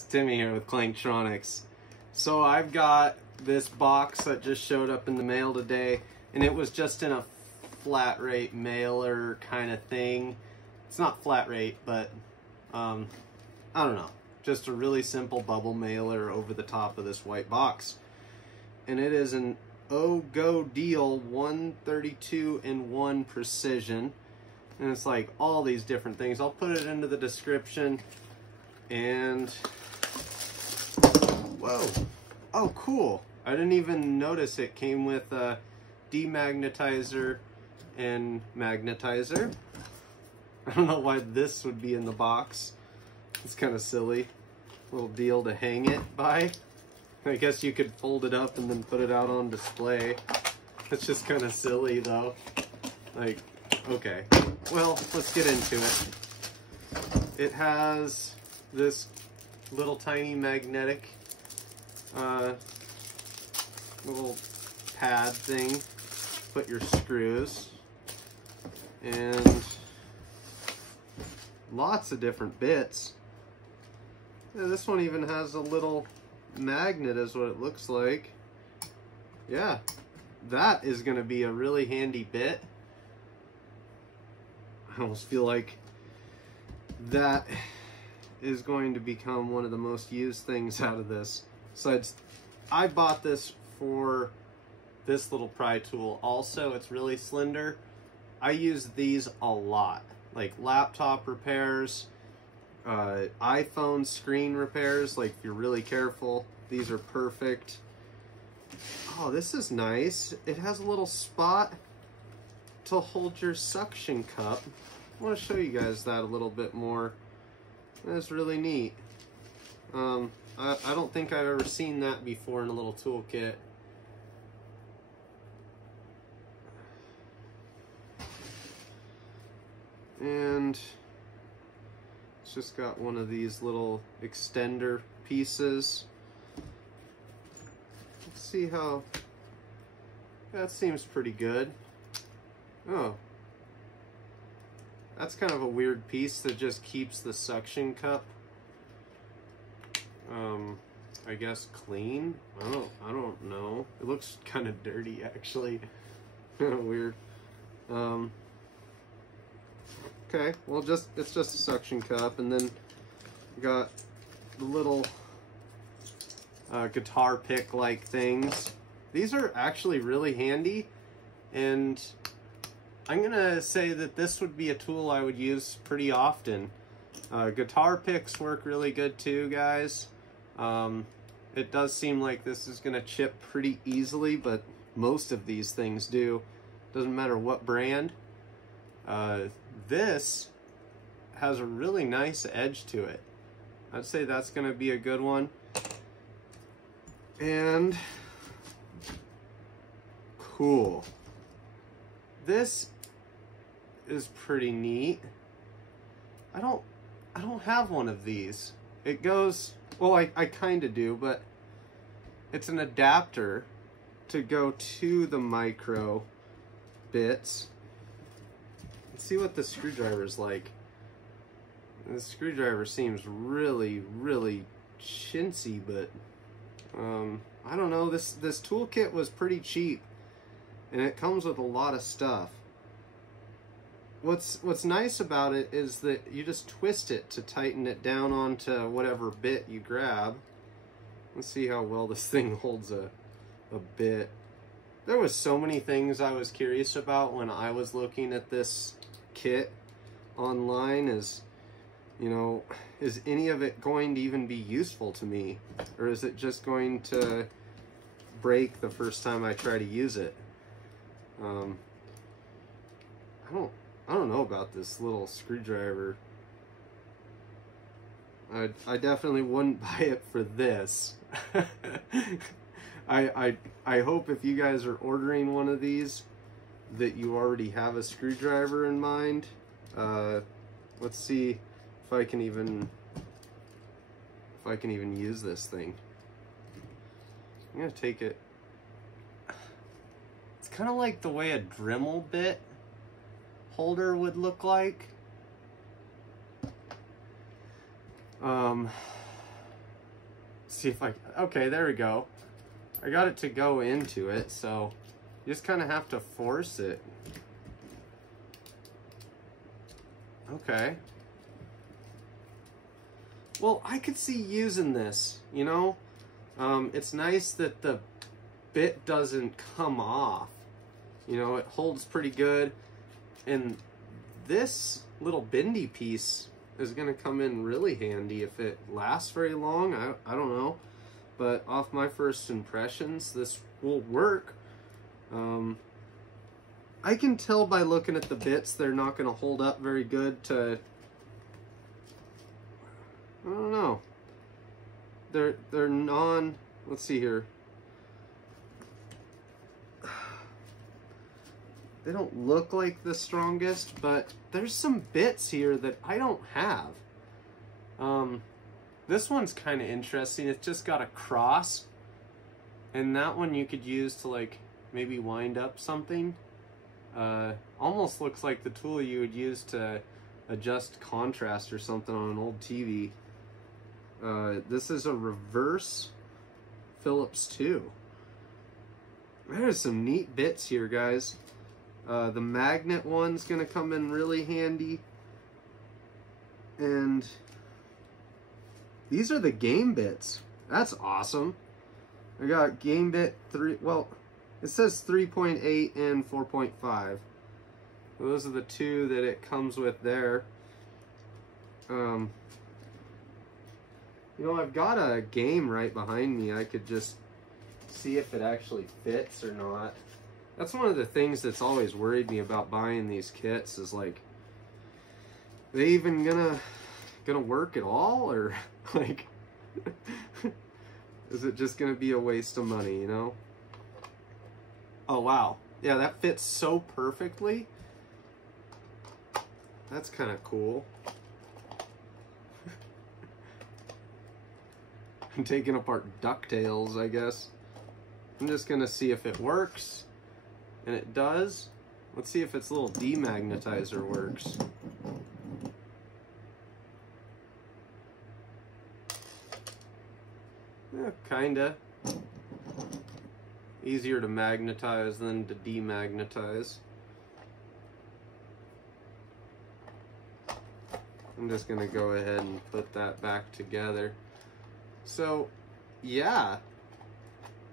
guys, Timmy here with Clanktronics. So I've got this box that just showed up in the mail today, and it was just in a flat rate mailer kind of thing. It's not flat rate, but I don't know, just a really simple bubble mailer over the top of this white box. And it is an Go Deal 132-in-1 precision, and it's like all these different things. I'll put it into the description. And whoa, oh cool, I didn't even notice it came with a demagnetizer and magnetizer. I don't know why this would be in the box. It's kind of silly little deal to hang it by. I guess you could fold it up and then put it out on display. It's just kind of silly though. Like, okay, well, let's get into it. It has this little tiny magnetic little pad thing. Put your screws, and lots of different bits. Yeah, this one even has a little magnet is what it looks like. Yeah, that is going to be a really handy bit. I almost feel like that is going to become one of the most used things out of this. Besides, I bought this for this little pry tool. Also, it's really slender. I use these a lot, like laptop repairs, iPhone screen repairs. Like, if you're really careful, these are perfect. Oh, this is nice. It has a little spot to hold your suction cup. I want to show you guys that a little bit more. That's really neat. I don't think I've ever seen that before in a little toolkit. And it's just got one of these little extender pieces. Let's see how that seems pretty good. Oh, that's kind of a weird piece that just keeps the suction cup, I guess, clean. I don't know. It looks kind of dirty, actually. Weird. Okay, well, it's just a suction cup, and then we got the little guitar pick like things. These are actually really handy, and I'm gonna say that this would be a tool I would use pretty often. Guitar picks work really good too, guys. It does seem like this is gonna chip pretty easily, but most of these things do. Doesn't matter what brand. This has a really nice edge to it. I'd say that's gonna be a good one. And cool. This is pretty neat. I don't have one of these. It goes, well, I kind of do, but it's an adapter to go to the micro bits. Let's see what the screwdriver is like. The screwdriver seems really, really chintzy, but I don't know. This toolkit was pretty cheap, and it comes with a lot of stuff. What's nice about it is that you just twist it to tighten it down onto whatever bit you grab. Let's see how well this thing holds a bit. There was so many things I was curious about when I was looking at this kit online. Is, you know, is any of it going to even be useful to me, or is it just going to break the first time I try to use it? I don't know about this little screwdriver. I definitely wouldn't buy it for this. I hope if you guys are ordering one of these that you already have a screwdriver in mind. Let's see if I can even use this thing. I'm gonna take it. It's kind of like the way a Dremel bit holder would look like. see if okay, there we go. I got it to go into it, so you just kind of have to force it. Okay. Well, I could see using this, you know? It's nice that the bit doesn't come off. You know, it holds pretty good. And this little bendy piece is going to come in really handy if it lasts very long. I don't know. But off my first impressions, this will work. I can tell by looking at the bits they're not going to hold up very good to... I don't know. They're non... Let's see here. They don't look like the strongest, but there's some bits here that I don't have. This one's kind of interesting. It's just got a cross, and that one you could use to like maybe wind up something. Almost looks like the tool you would use to adjust contrast or something on an old TV. This is a reverse Phillips 2. There's some neat bits here, guys. The magnet one's gonna come in really handy. And these are the game bits. That's awesome. I got game bit 3, well, it says 3.8 and 4.5. Those are the two that it comes with there. You know, I've got a game right behind me. I could just see if it actually fits or not. That's one of the things that's always worried me about buying these kits is like, are they even gonna work at all, or like, is it just gonna be a waste of money, you know? Oh wow, yeah, that fits so perfectly. That's kind of cool. I'm taking apart DuckTales, I guess. I'm just gonna see if it works, and it does. Let's see if its little demagnetizer works. Yeah, kinda. Easier to magnetize than to demagnetize. I'm just gonna go ahead and put that back together. So, yeah,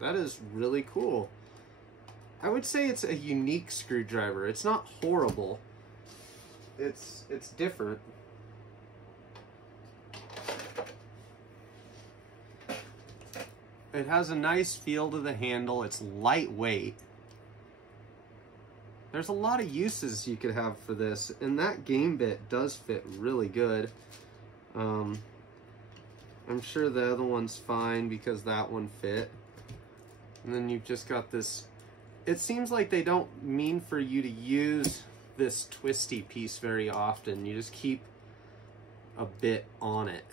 that is really cool. I would say it's a unique screwdriver. It's not horrible. It's different. It has a nice feel to the handle. It's lightweight. There's a lot of uses you could have for this, and that game bit does fit really good. I'm sure the other one's fine because that one fit. And then you've just got this, it seems like they don't mean for you to use this twisty piece very often. You just keep a bit on it.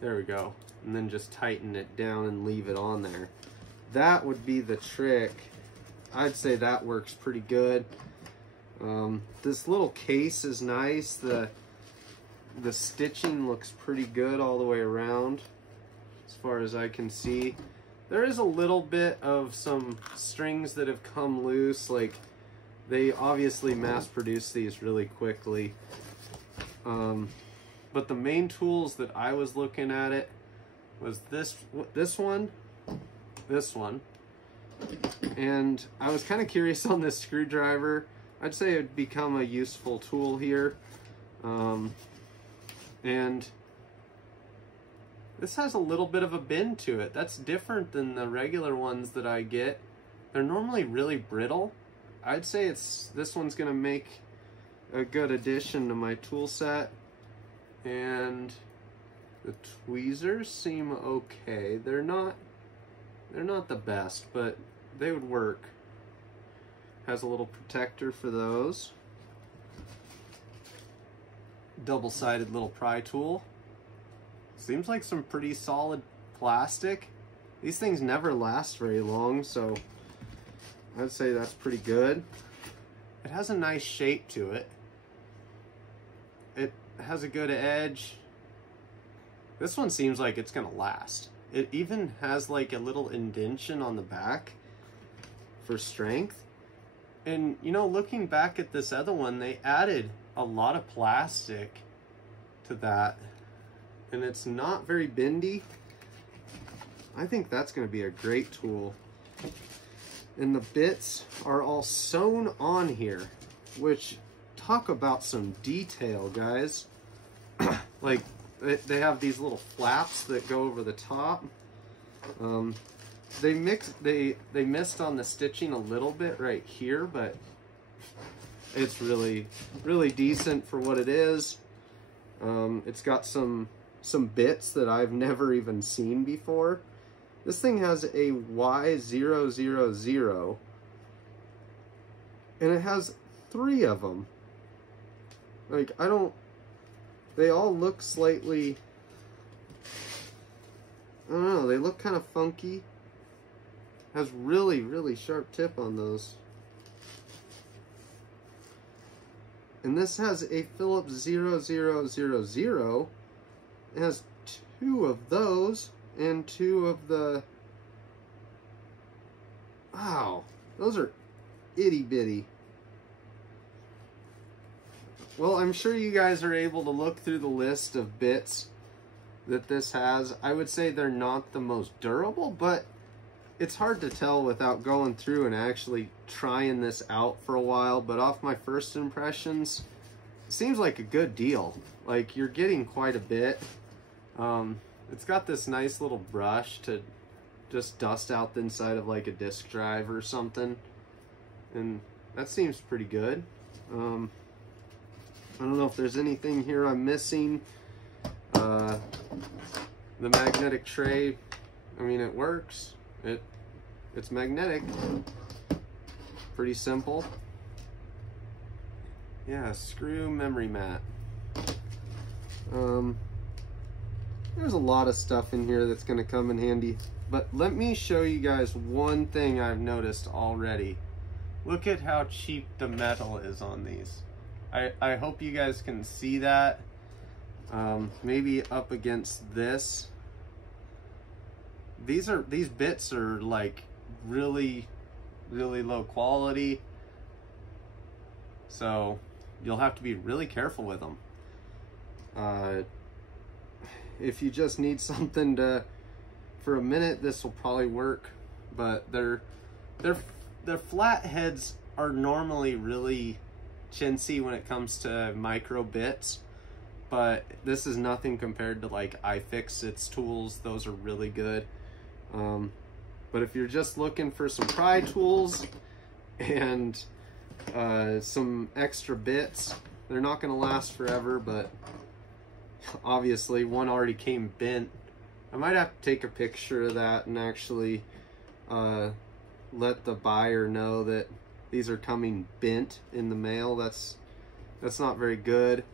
There we go. And then just tighten it down and leave it on there. That would be the trick. I'd say that works pretty good. This little case is nice. The stitching looks pretty good all the way around, as far as I can see. There is a little bit of some strings that have come loose. Like, they obviously mass produce these really quickly. But the main tools that I was looking at it was this one, and I was kind of curious on this screwdriver. I'd say it'd become a useful tool here. And this has a little bit of a bend to it. That's different than the regular ones that I get. They're normally really brittle. I'd say this one's gonna make a good addition to my tool set. And the tweezers seem okay. They're not the best, but they would work. Has a little protector for those. Double-sided little pry tool. Seems like some pretty solid plastic. These things never last very long, so I'd say that's pretty good. It has a nice shape to it. It has a good edge. This one seems like it's gonna last. It even has like a little indentation on the back for strength. And you know, looking back at this other one, they added a lot of plastic to that, and it's not very bendy. I think that's going to be a great tool. And the bits are all sewn on here, which, talk about some detail, guys. Like, they have these little flaps that go over the top. They missed on the stitching a little bit right here, but it's really decent for what it is. It's got some bits that I've never even seen before. This thing has a Y000, and it has 3 of them. Like, they all look slightly, I don't know, they look kind of funky. Has really sharp tip on those. And this has a Phillips 0000. It has 2 of those and 2 of the, wow, those are itty bitty. Well, I'm sure you guys are able to look through the list of bits that this has. I would say they're not the most durable, but it's hard to tell without going through and actually trying this out for a while. But off my first impressions, it seems like a good deal. Like, you're getting quite a bit. It's got this nice little brush to just dust out the inside of like a disk drive or something, and that seems pretty good. I don't know if there's anything here I'm missing. The magnetic tray, I mean, it works. It's magnetic. Pretty simple. Yeah, screw memory mat. There's a lot of stuff in here that's going to come in handy, but let me show you guys one thing I've noticed already. Look at how cheap the metal is on these. I hope you guys can see that. Maybe up against this. These bits are like really low quality, so you'll have to be really careful with them. If you just need something for a minute, this will probably work, but their flat heads are normally really chintzy when it comes to micro bits, but this is nothing compared to like iFixit's tools. Those are really good. But if you're just looking for some pry tools and some extra bits, they're not going to last forever, but obviously one already came bent. I might have to take a picture of that and actually let the buyer know that these are coming bent in the mail. That's not very good.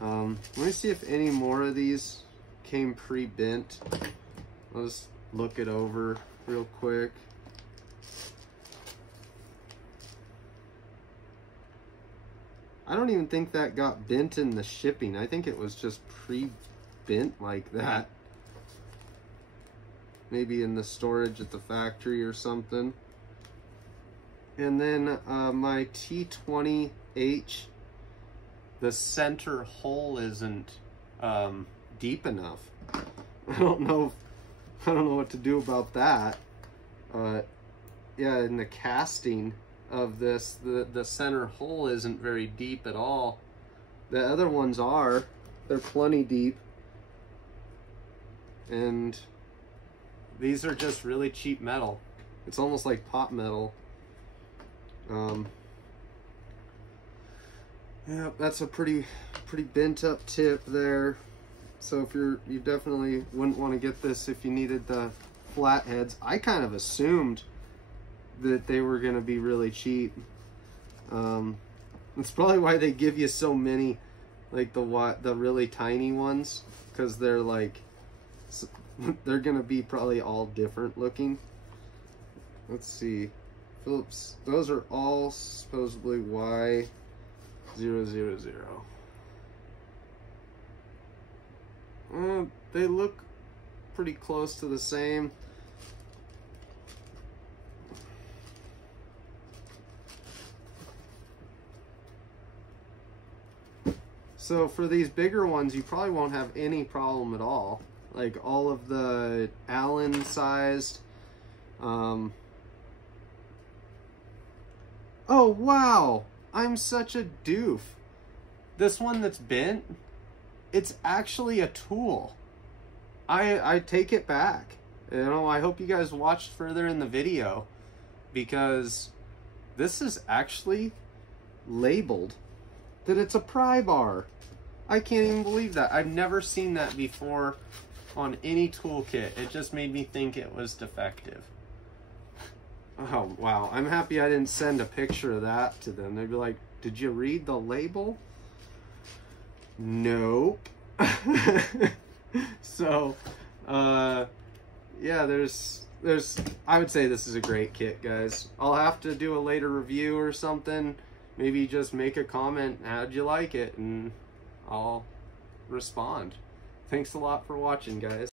Let me see if any more of these came pre-bent. I'll just look it over real quick. I don't even think that got bent in the shipping. I think it was just pre-bent like that. Maybe in the storage at the factory or something. And then my T20H, the center hole isn't deep enough. I don't know what to do about that. Yeah, in the casting of this, the center hole isn't very deep at all. The other ones are. They're plenty deep. And these are just really cheap metal. It's almost like pot metal. Yeah, that's a pretty bent up tip there. So if you definitely wouldn't want to get this if you needed the flat heads. I kind of assumed that they were going to be really cheap. That's probably why they give you so many, like the really tiny ones, because they're like, they're going to be probably all different looking. Let's see. Phillips, those are all supposedly Y000. They look pretty close to the same. So for these bigger ones, you probably won't have any problem at all. Like all of the Allen sized. Oh wow, I'm such a doof. This one that's bent, it's actually a tool. I take it back. You know, I hope you guys watched further in the video, because this is actually labeled that it's a pry bar. I can't even believe that. I've never seen that before on any toolkit. It just made me think it was defective. Oh, wow. I'm happy I didn't send a picture of that to them. They'd be like, did you read the label? Nope. So, yeah, I would say this is a great kit, guys. I'll have to do a later review or something. Maybe just make a comment, how'd you like it? And I'll respond. Thanks a lot for watching, guys.